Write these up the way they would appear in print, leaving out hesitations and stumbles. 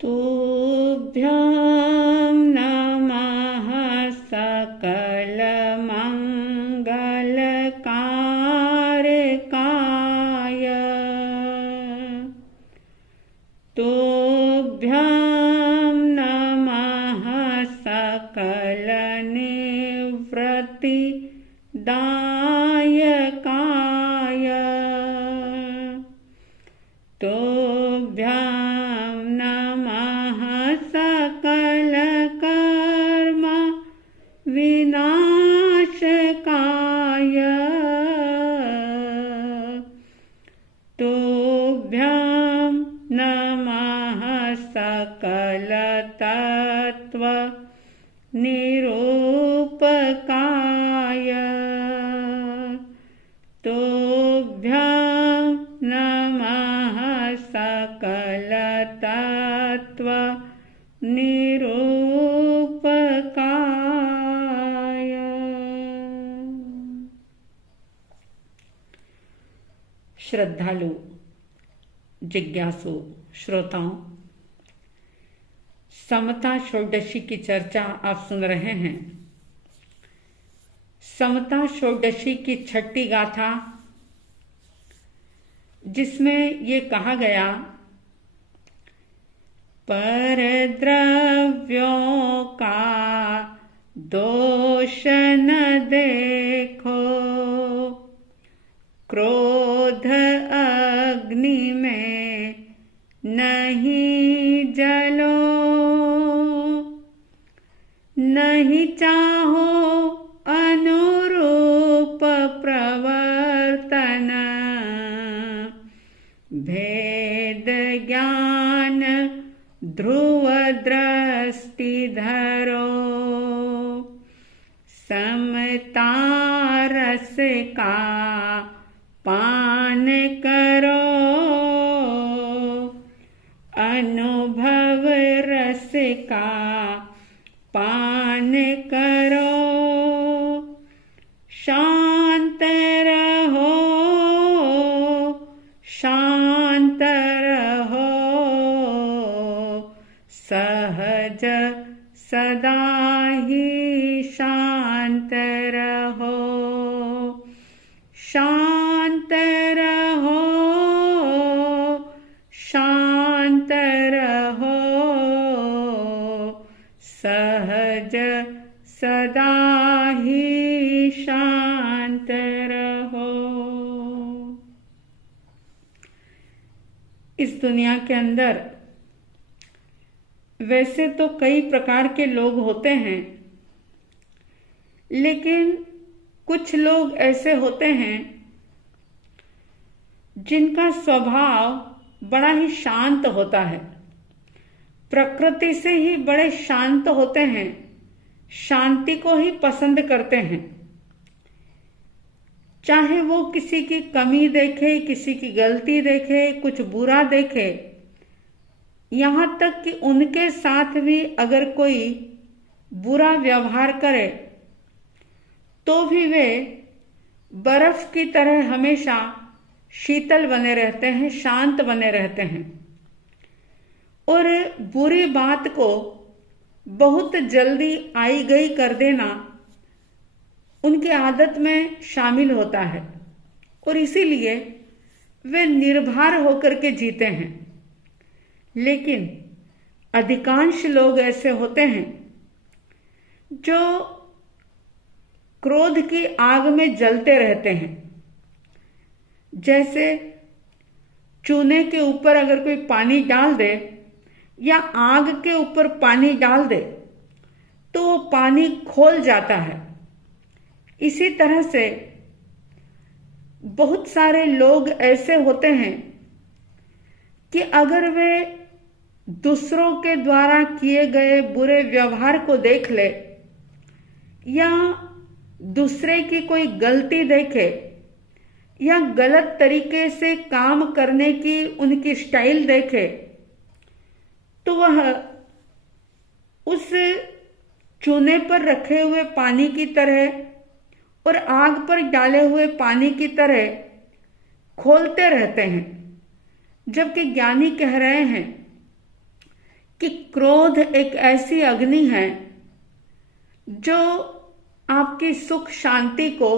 तुभ्यं नमः सकलमङ्गलकारकाय। तुभ्यं नमः सकलनिवृत्तिदायकाय। तुभ्यं नमः सकलकर्म विनाशकाय। तुभ्यं नमः सकलतत्त्व निरूपकाय। तुभ्यं नमः सकलतत्त्व निरूपकाय। श्रद्धालु, जिज्ञासु श्रोताओं, समता षोडशी की चर्चा आप सुन रहे हैं। समता षोडशी की छठी गाथा, जिसमें ये कहा गया, पर द्रव्यों का दोष न देखो, क्रोध अग्नि में नहीं जलो। नहीं चाहो अनुरूप प्रवर्तन, भेद ज्ञान ध्रुव दृष्टि धरो। समता रस का पान करो, अनुभव रस का पान करो। शांत रहो, शांत रहो, सहज सदा ही शांत रहो। शांत रहो, शांत रहो, सहज सदा ही शांत रहो। इस दुनिया के अंदर वैसे तो कई प्रकार के लोग होते हैं, लेकिन कुछ लोग ऐसे होते हैं जिनका स्वभाव बड़ा ही शांत होता है। प्रकृति से ही बड़े शांत होते हैं, शांति को ही पसंद करते हैं। चाहे वो किसी की कमी देखे, किसी की गलती देखे, कुछ बुरा देखे, यहाँ तक कि उनके साथ भी अगर कोई बुरा व्यवहार करे तो भी वे बर्फ की तरह हमेशा शीतल बने रहते हैं, शांत बने रहते हैं। और बुरी बात को बहुत जल्दी आई गई कर देना उनकी आदत में शामिल होता है, और इसीलिए वे निर्भय होकर के जीते हैं। लेकिन अधिकांश लोग ऐसे होते हैं जो क्रोध की आग में जलते रहते हैं। जैसे चूने के ऊपर अगर कोई पानी डाल दे या आग के ऊपर पानी डाल दे तो वो पानी खोल जाता है। इसी तरह से बहुत सारे लोग ऐसे होते हैं कि अगर वे दूसरों के द्वारा किए गए बुरे व्यवहार को देख ले या दूसरे की कोई गलती देखे या गलत तरीके से काम करने की उनकी स्टाइल देखे, तो वह उस चूने पर रखे हुए पानी की तरह और आग पर डाले हुए पानी की तरह खोलते रहते हैं। जबकि ज्ञानी कह रहे हैं कि क्रोध एक ऐसी अग्नि है जो आपकी सुख शांति को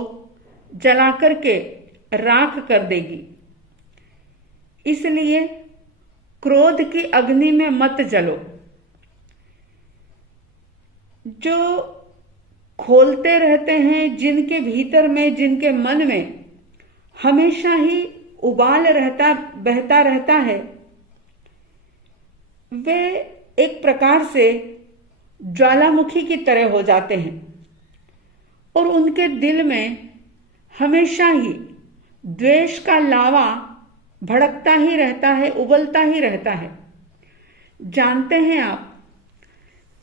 जला करके राख कर देगी। इसलिए क्रोध की अग्नि में मत जलो। जो खोलते रहते हैं, जिनके भीतर में, जिनके मन में हमेशा ही उबाल बहता रहता है, वे एक प्रकार से ज्वालामुखी की तरह हो जाते हैं और उनके दिल में हमेशा ही द्वेष का लावा भड़कता ही रहता है, उबलता ही रहता है। जानते हैं आप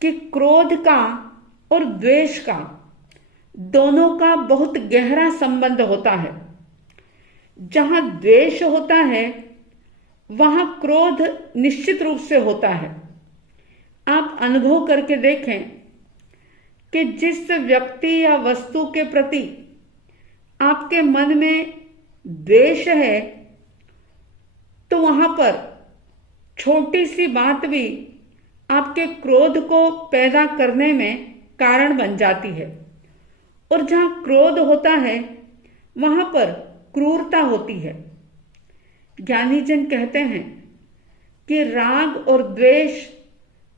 कि क्रोध का और द्वेष का दोनों का बहुत गहरा संबंध होता है। जहां द्वेष होता है वहां क्रोध निश्चित रूप से होता है। आप अनुभव करके देखें कि जिस व्यक्ति या वस्तु के प्रति आपके मन में द्वेष है, तो वहां पर छोटी सी बात भी आपके क्रोध को पैदा करने में कारण बन जाती है। और जहां क्रोध होता है वहां पर क्रूरता होती है। ज्ञानी जन कहते हैं कि राग और द्वेष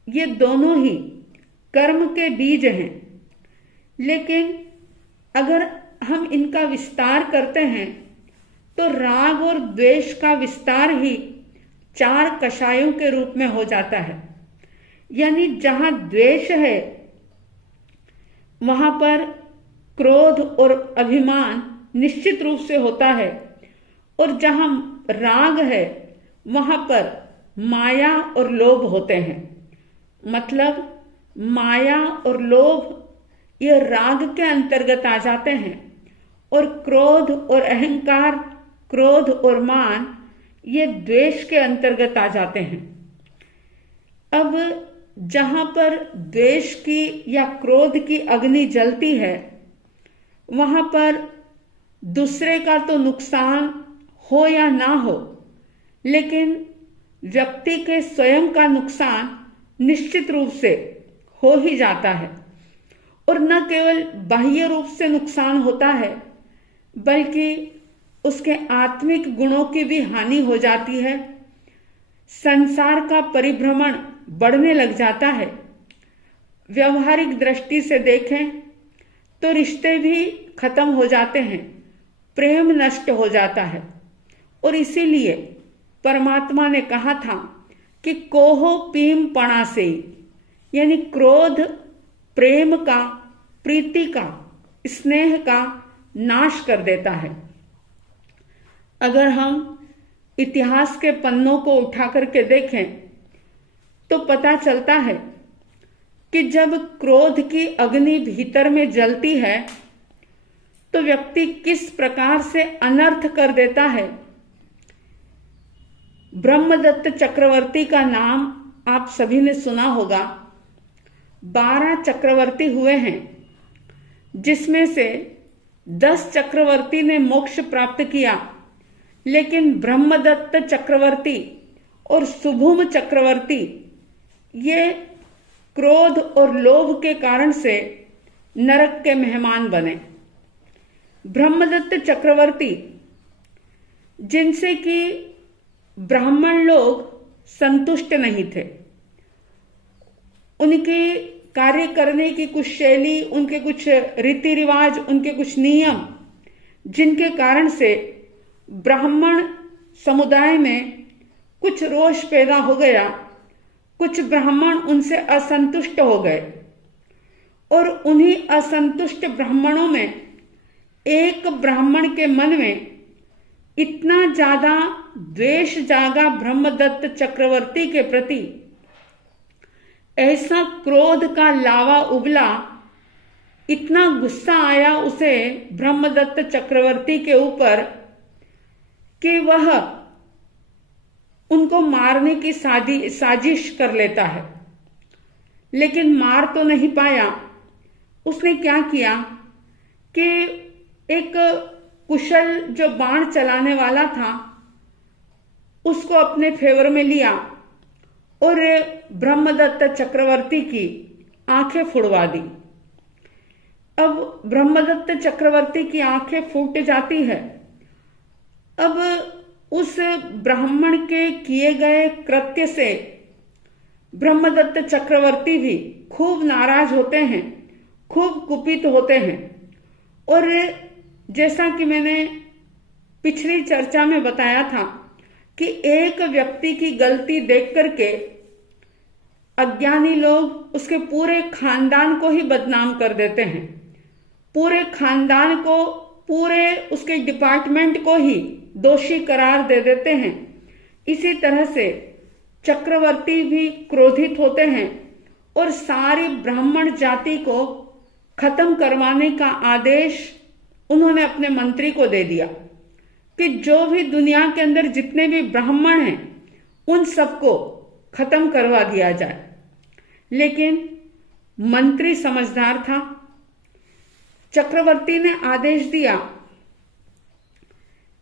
ये दोनों ही कर्म के बीज हैं, लेकिन अगर हम इनका विस्तार करते हैं तो राग और द्वेष का विस्तार ही 4 कषायों के रूप में हो जाता है। यानी जहां द्वेष है वहां पर क्रोध और अभिमान निश्चित रूप से होता है, और जहां राग है वहां पर माया और लोभ होते हैं। मतलब माया और लोभ ये राग के अंतर्गत आ जाते हैं, और क्रोध और अहंकार, क्रोध और मान ये द्वेष के अंतर्गत आ जाते हैं। अब जहां पर द्वेष की या क्रोध की अग्नि जलती है वहां पर दूसरे का तो नुकसान हो या ना हो, लेकिन व्यक्ति के स्वयं का नुकसान निश्चित रूप से हो ही जाता है। और न केवल बाह्य रूप से नुकसान होता है, बल्कि उसके आत्मिक गुणों की भी हानि हो जाती है। संसार का परिभ्रमण बढ़ने लग जाता है। व्यवहारिक दृष्टि से देखें तो रिश्ते भी खत्म हो जाते हैं, प्रेम नष्ट हो जाता है। और इसीलिए परमात्मा ने कहा था कि कोहो पीम पणा से, यानी क्रोध प्रेम का, प्रीति का, स्नेह का नाश कर देता है। अगर हम इतिहास के पन्नों को उठा करके देखें तो पता चलता है कि जब क्रोध की अग्नि भीतर में जलती है तो व्यक्ति किस प्रकार से अनर्थ कर देता है। ब्रह्मदत्त चक्रवर्ती का नाम आप सभी ने सुना होगा। 12 चक्रवर्ती हुए हैं, जिसमें से 10 चक्रवर्ती ने मोक्ष प्राप्त किया, लेकिन ब्रह्मदत्त चक्रवर्ती और शुभुम चक्रवर्ती ये क्रोध और लोभ के कारण से नरक के मेहमान बने। ब्रह्मदत्त चक्रवर्ती, जिनसे कि ब्राह्मण लोग संतुष्ट नहीं थे, उनके कार्य करने की कुछ शैली, उनके कुछ रीति रिवाज, उनके कुछ नियम, जिनके कारण से ब्राह्मण समुदाय में कुछ रोष पैदा हो गया। कुछ ब्राह्मण उनसे असंतुष्ट हो गए, और उन्हीं असंतुष्ट ब्राह्मणों में एक ब्राह्मण के मन में इतना ज्यादा द्वेष जागा ब्रह्मदत्त चक्रवर्ती के प्रति, ऐसा क्रोध का लावा उबला, इतना गुस्सा आया उसे ब्रह्मदत्त चक्रवर्ती के ऊपर कि वह उनको मारने की साजिश कर लेता है, लेकिन मार तो नहीं पाया। उसने क्या किया कि एक कुशल जो बाण चलाने वाला था उसको अपने फेवर में लिया और ब्रह्मदत्त चक्रवर्ती की आंखें फुड़वा दी। अब ब्रह्मदत्त चक्रवर्ती की आंखें फूट जाती है। अब उस ब्राह्मण के किए गए कृत्य से ब्रह्मदत्त चक्रवर्ती भी खूब नाराज होते हैं, खूब कुपित होते हैं। और जैसा कि मैंने पिछली चर्चा में बताया था कि एक व्यक्ति की गलती देख करके अज्ञानी लोग उसके पूरे खानदान को ही बदनाम कर देते हैं, पूरे खानदान को, पूरे उसके डिपार्टमेंट को ही दोषी करार दे देते हैं। इसी तरह से चक्रवर्ती भी क्रोधित होते हैं और सारी ब्राह्मण जाति को खत्म करवाने का आदेश उन्होंने अपने मंत्री को दे दिया कि जो भी दुनिया के अंदर जितने भी ब्राह्मण हैं उन सबको खत्म करवा दिया जाए। लेकिन मंत्री समझदार था। चक्रवर्ती ने आदेश दिया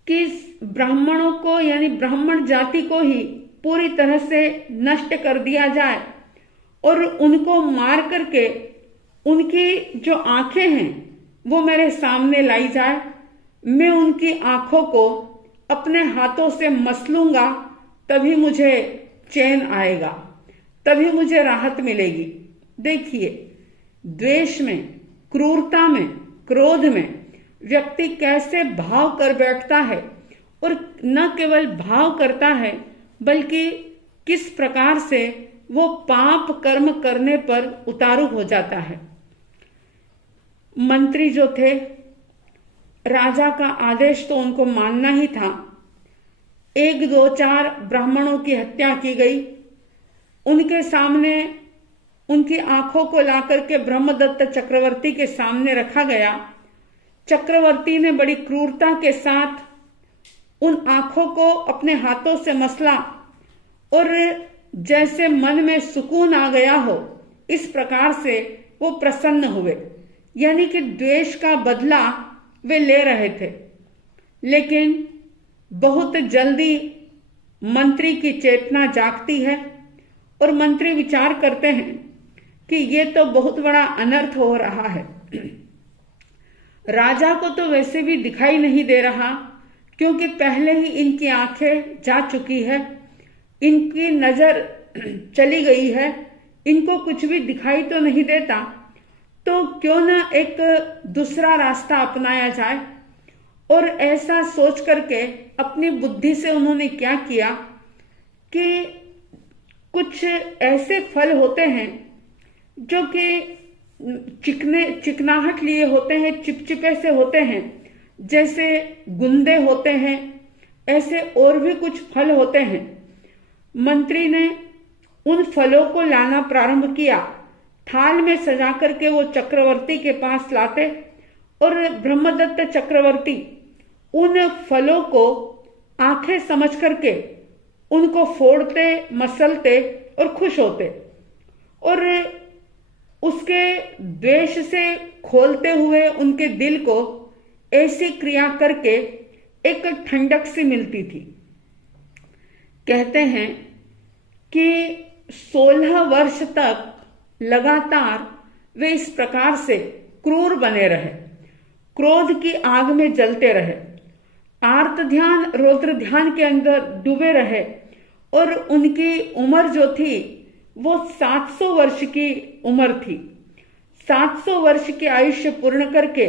कि ब्राह्मणों को, यानी ब्राह्मण जाति को ही पूरी तरह से नष्ट कर दिया जाए और उनको मार करके उनकी जो आंखें हैं वो मेरे सामने लाई जाए। मैं उनकी आंखों को अपने हाथों से मसलूंगा, तभी मुझे चैन आएगा, तभी मुझे राहत मिलेगी। देखिए, द्वेष में, क्रूरता में, क्रोध में व्यक्ति कैसे भाव कर बैठता है, और न केवल भाव करता है बल्कि किस प्रकार से वो पाप कर्म करने पर उतारू हो जाता है। मंत्री जो थे, राजा का आदेश तो उनको मानना ही था। 1, 2, 4 ब्राह्मणों की हत्या की गई। उनके सामने, उनकी आंखों को लाकर के ब्रह्मदत्त चक्रवर्ती के सामने रखा गया। चक्रवर्ती ने बड़ी क्रूरता के साथ उन आंखों को अपने हाथों से मसला और जैसे मन में सुकून आ गया हो, इस प्रकार से वो प्रसन्न हुए। यानी कि द्वेष का बदला वे ले रहे थे। लेकिन बहुत जल्दी मंत्री की चेतना जागती है और मंत्री विचार करते हैं कि ये तो बहुत बड़ा अनर्थ हो रहा है। राजा को तो वैसे भी दिखाई नहीं दे रहा, क्योंकि पहले ही इनकी आंखें जा चुकी है, इनकी नजर चली गई है, इनको कुछ भी दिखाई तो नहीं देता। तो क्यों न एक दूसरा रास्ता अपनाया जाए। और ऐसा सोच करके अपनी बुद्धि से उन्होंने क्या किया कि कुछ ऐसे फल होते हैं जो कि चिकनाहट लिए होते हैं, चिपचिपे से होते हैं, जैसे गुंदे होते हैं, ऐसे और भी कुछ फल होते हैं। मंत्री ने उन फलों को लाना प्रारंभ किया। थाल में सजा करके वो चक्रवर्ती के पास लाते और ब्रह्मदत्त चक्रवर्ती उन फलों को आंखें समझ करके उनको फोड़ते, मसलते और खुश होते, और उसके द्वेष से खोलते हुए उनके दिल को ऐसी क्रिया करके एक ठंडक सी मिलती थी। कहते हैं कि 16 वर्ष तक लगातार वे इस प्रकार से क्रूर बने रहे, क्रोध की आग में जलते रहे, आर्त ध्यान, रौद्र ध्यान के अंदर डूबे रहे, और उनकी उम्र जो थी वो 700 वर्ष की उम्र थी। 700 वर्ष की आयुष्य पूर्ण करके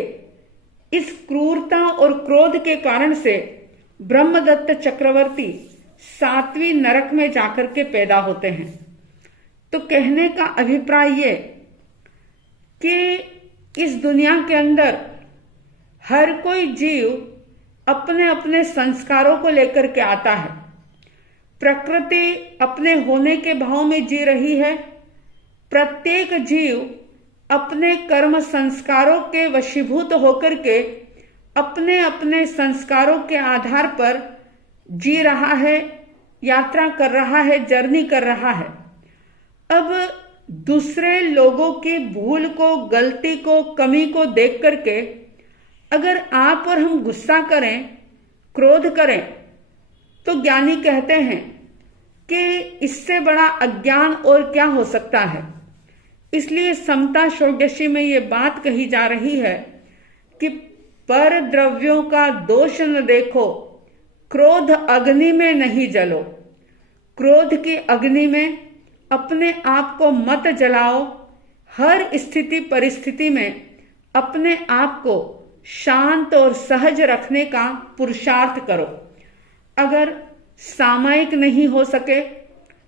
इस क्रूरता और क्रोध के कारण से ब्रह्मदत्त चक्रवर्ती 7वीं नरक में जाकर के पैदा होते हैं। तो कहने का अभिप्राय ये कि इस दुनिया के अंदर हर कोई जीव अपने अपने संस्कारों को लेकर के आता है। प्रकृति अपने होने के भाव में जी रही है। प्रत्येक जीव अपने कर्म संस्कारों के वशीभूत होकर के अपने अपने संस्कारों के आधार पर जी रहा है, यात्रा कर रहा है, जर्नी कर रहा है। अब दूसरे लोगों की भूल को, गलती को, कमी को देख करके अगर आप और हम गुस्सा करें, क्रोध करें, तो ज्ञानी कहते हैं कि इससे बड़ा अज्ञान और क्या हो सकता है। इसलिए समता षोडशी में ये बात कही जा रही है कि पर द्रव्यों का दोष न देखो, क्रोध अग्नि में नहीं जलो। क्रोध की अग्नि में अपने आप को मत जलाओ। हर स्थिति परिस्थिति में अपने आप को शांत और सहज रखने का पुरुषार्थ करो। अगर सामायिक नहीं हो सके,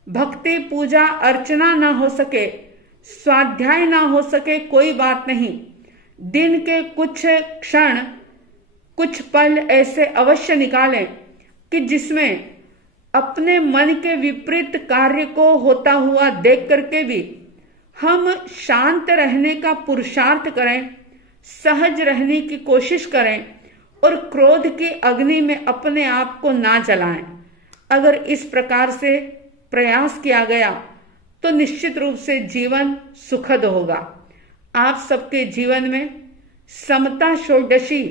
भक्ति पूजा अर्चना ना हो सके, स्वाध्याय ना हो सके, कोई बात नहीं। दिन के कुछ क्षण, कुछ पल ऐसे अवश्य निकालें कि जिसमें अपने मन के विपरीत कार्य को होता हुआ देख करके भी हम शांत रहने का पुरुषार्थ करें, सहज रहने की कोशिश करें और क्रोध की अग्नि में अपने आप को ना जलाएं। अगर इस प्रकार से प्रयास किया गया तो निश्चित रूप से जीवन सुखद होगा। आप सबके जीवन में समता षोडशी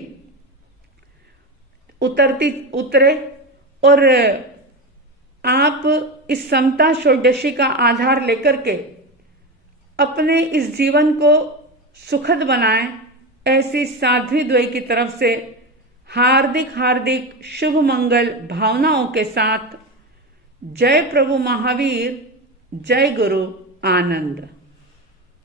उतरे और आप इस समता षोडशी का आधार लेकर के अपने इस जीवन को सुखद बनाएं। ऐसी साध्वी द्वय की तरफ से हार्दिक हार्दिक शुभ मंगल भावनाओं के साथ जय प्रभु महावीर, जय गुरु आनंद।